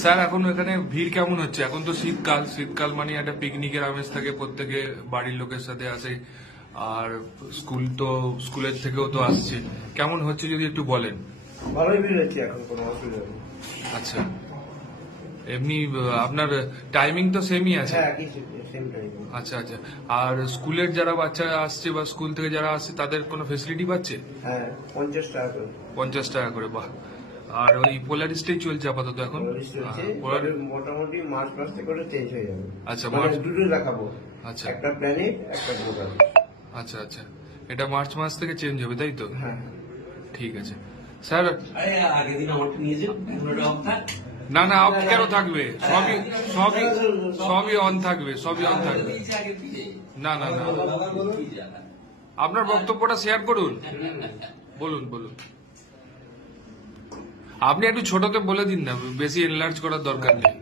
Sir এখন এখানে ভিড় কেমন হচ্ছে? এখন তো শীতকাল মানে একটা পিকনিকের আমেজ থাকে, প্রত্যেকে বাড়ির লোকের সাথে আসে, আর স্কুলের থেকেও তো আসছে। কেমন হচ্ছে যদি একটু বলেন। ভালোই ভিড় হচ্ছে, এখন কোনো অসুবিধা নেই। আচ্ছা, এমনি আপনার টাইমিং তো সেমই আছে? হ্যাঁ, একই সেম টাইম। আচ্ছা আচ্ছা। আর স্কুলের যারা বাচ্চারা আসছে বা স্কুল থেকে যারা আসছে তাদের কোনো ফেসিলিটি পাচ্ছে? হ্যাঁ, 50 টাকা করে। 50 টাকা করে, বাহ। আর ওই পোলারিস্টেই চলছে আপাতত এখন? Polaris চলছে, পোলারি, মোটামুটি মার্চ মাস থেকে করে চেঞ্জ হয়ে যাবে। আচ্ছা, মানে মার্চ। দুটো দেখাবো, আচ্ছা একটা প্ল্যানেট, একটা গ্লোবাল। আচ্ছা আচ্ছা, এটা মার্চ মাস থেকে চেঞ্জ হবে তাই তো? হ্যাঁ, ঠিক আছে স্যার। আগের দিন আমারটা নিয়ে যান, এগুলোটা অফ থাক। না না, অফ কেন থাকবে? সবই সবই সবই অন থাকবে, সবই অন থাকবে। না না না, আপনার বক্তব্যটা শেয়ার করুন। বলুন বলুন। আপনি একটু ছোটতে বলে দিন না, বেশি এনলার্জ করার দরকার নেই।